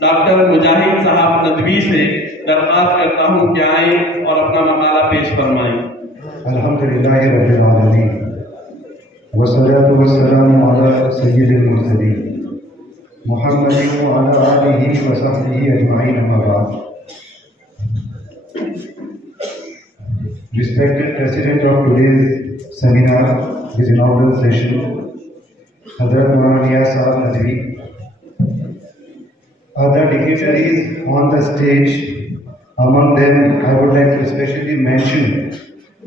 Doctor مجاہد صاحب ندوی سے درخواست کرتا ہوں کہ آئیں اور اپنا مقالہ پیش فرمائیں۔ الحمدللہ رب العالمین والصلاۃ والسلام علی سید المرسلین محمد وعلی آلہ وصحبہ اجمعین اما بعد۔ Respected President of today's seminar, his inaugural session, Hazrat Maulana Riyaz Sahab Nadvi, other dignitaries on the stage, among them I would like to especially mention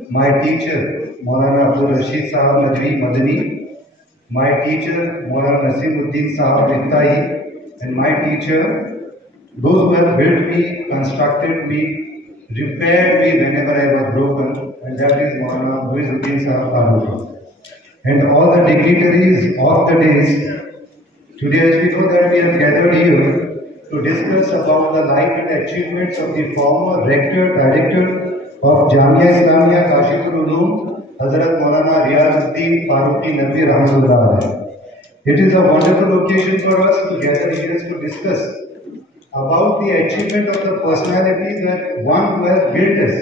my teacher Maulana Abdul Rashid Sahab Nadvi Madani, my teacher Maulana Nasimuddin Sahab Riftai, and my teacher, those who have built me, constructed me, repaired me whenever I was broken, and that is Maulana Muizzuddin Sahab Faruqi. And all the dignitaries of the days, today as we know that we have gathered here to discuss about the life and achievements of the former rector, director of Jamia Islamia Kashiful Uloom, Hazrat Maulana Riyazuddin Faruqi Nadvi Rahmatullah Alayhi. It is a wonderful occasion for us to gather here to discuss about the achievement of the personalities that one who has built us.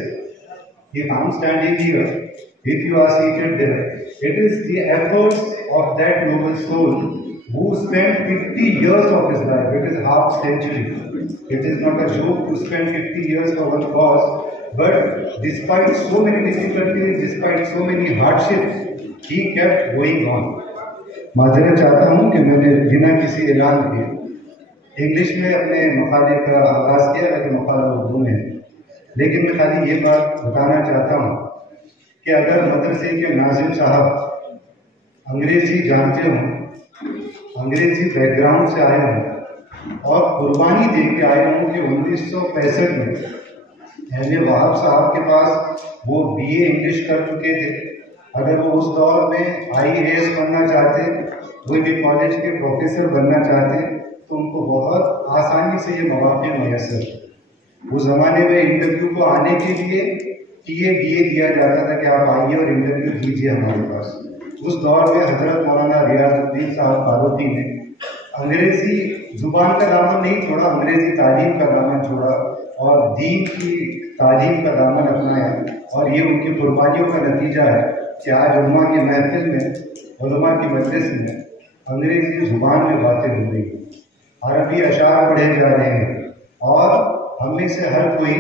If I am standing here, if you are seated there, it is the efforts of that noble soul who spent 50 years of his life. It is half century. It is not a joke to spend 50 years for one cause, but despite so many difficulties, despite so many hardships, he kept going on. معذرت چاہتا ہوں کہ میں نے بنا کسی اعلان کے انگلش میں اپنے مقالے کا آغاز کیا ہے، مقالہ اردو میں، لیکن میں خالی یہ بات بتانا چاہتا ہوں کہ اگر مدرسے کے ناظم صاحب انگریزی جانتے ہوں، انگریزی بیک گراؤنڈ سے آئے ہوں اور قربانی دے کے آئے ہوں کہ 1965 میں اہل وہاب صاحب کے پاس وہ BA انگلش کر چکے تھے، اگر وہ اس دور میں IAS بننا چاہتے، کوئی بھی کالج کے پروفیسر بننا چاہتے تو ان کو بہت آسانی سے یہ مواقع میسر تھے۔ اس زمانے میں انٹرویو کو آنے کے لیے TA BA دیا جاتا تھا کہ آپ آئیے اور انٹرویو دیجیے ہمارے پاس۔ اس دور میں حضرت مولانا ریاض الدین صاحب فاروقی نے انگریزی زبان کا دامن نہیں چھوڑا، انگریزی تعلیم کا دامن چھوڑا اور دین کی تعلیم کا دامن اپنایا، اور یہ ان کی قربانیوں کا نتیجہ ہے کہ آج علماء کی محفل میں، علماء کی مجلس میں انگریزی زبان میں باتیں ہو رہی ہیں، عربی اشعار پڑھے جا رہے ہیں، اور ہم میں سے ہر کوئی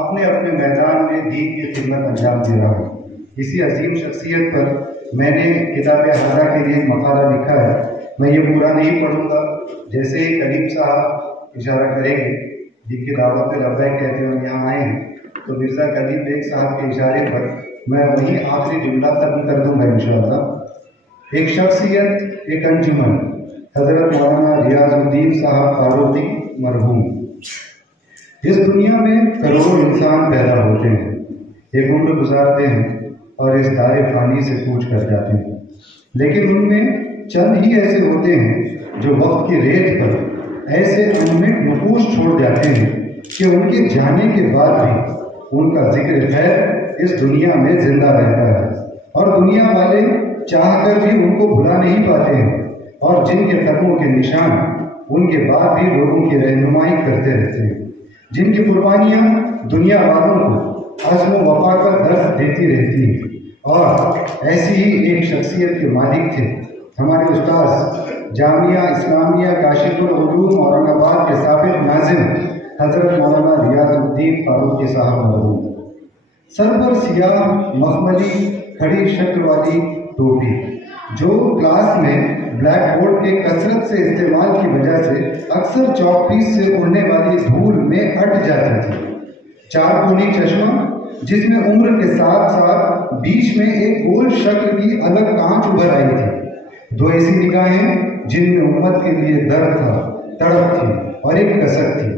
اپنے اپنے میدان میں دین کی خدمت انجام دے رہا ہے۔ اسی عظیم شخصیت پر میں نے کتاب حضرہ کے لیے ایک مقالہ لکھا ہے، میں یہ پورا نہیں پڑھوں گا، جیسے ہی کلیم صاحب اشارہ کریں گے جن کی دعوت پہ لبیک کہتے ہوئے یہاں آئے ہیں، تو مرزا کلیم بیگ صاحب کے اشارے پر میں وہی آخری جملہ ختم کر دوں گا انشاءاللہ۔ ایک شخصیت، ایک انجمن، حضرت مولانا ریاض الدین صاحب فاروقی مرحوم۔ اس دنیا میں کروڑوں انسان پیدا ہوتے ہیں، ایک عمر گزارتے ہیں اور اس دار فانی سے کوچ کر جاتے ہیں، لیکن ان میں چند ہی ایسے ہوتے ہیں جو وقت کی ریت پر ایسے انمٹ نقوش چھوڑ جاتے ہیں کہ ان کے جانے کے بعد بھی ان کا ذکر خیر اس دنیا میں زندہ رہتا ہے، اور دنیا والے چاہ کر بھی ان کو بھلا نہیں پاتے ہیں، اور جن کے قدموں کے نشان ان کے بعد بھی لوگوں کی رہنمائی کرتے رہتے ہیں، جن کی قربانیاں دنیا والوں کو عزم و وفا کا درس دیتی رہتی ہیں۔ اور ایسی ہی ایک شخصیت کے مالک تھے ہمارے استاذ جامعہ اسلامیہ کاشف العلوم اورنگ آباد کے سابق ناظم حضرت مولانا ریاض الدین فاروقی صاحب مرحوم۔ سر پر سیاہ مخملی کھڑی شکل والی ٹوپی، جو کلاس میں بلیک بورڈ کے کثرت سے استعمال کی وجہ سے اکثر چاک پیس سے اڑنے والی دھول میں ہٹ جاتی تھی، چار کونی چشمہ جس میں عمر کے ساتھ ساتھ بیچ میں ایک گول شکل کی الگ کانچ ابھر آئی تھی، دو ایسی نگاہیں جن میں امت کے لیے درد تھا، تڑپ تھی اور ایک کسک تھی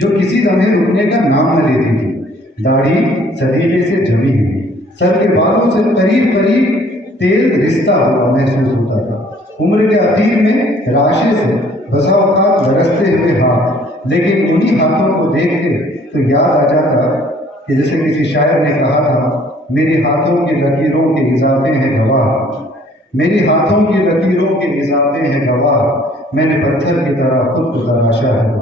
جو کسی لمحے رکنے کا نام نہ لیتی تھی، داڑھی سلیقے سے جمی ہوئی، سر کے بالوں سے قریب قریب تیل رشتہ ہوا محسوس ہوتا تھا، عمر کے اخیر میں راشے سے بسا اوقات برستے ہوئے ہاتھ، لیکن انہی ہاتھوں کو دیکھ کے تو یاد آ جاتا کہ جیسے کسی شاعر نے کہا تھا، میرے ہاتھوں کی لکیروں کے اضافے ہیں گواہ، میری ہاتھوں کی لکیروں کے اضافے ہیں گواہ، میں نے پتھر کی طرح خود کو تراشا ہے۔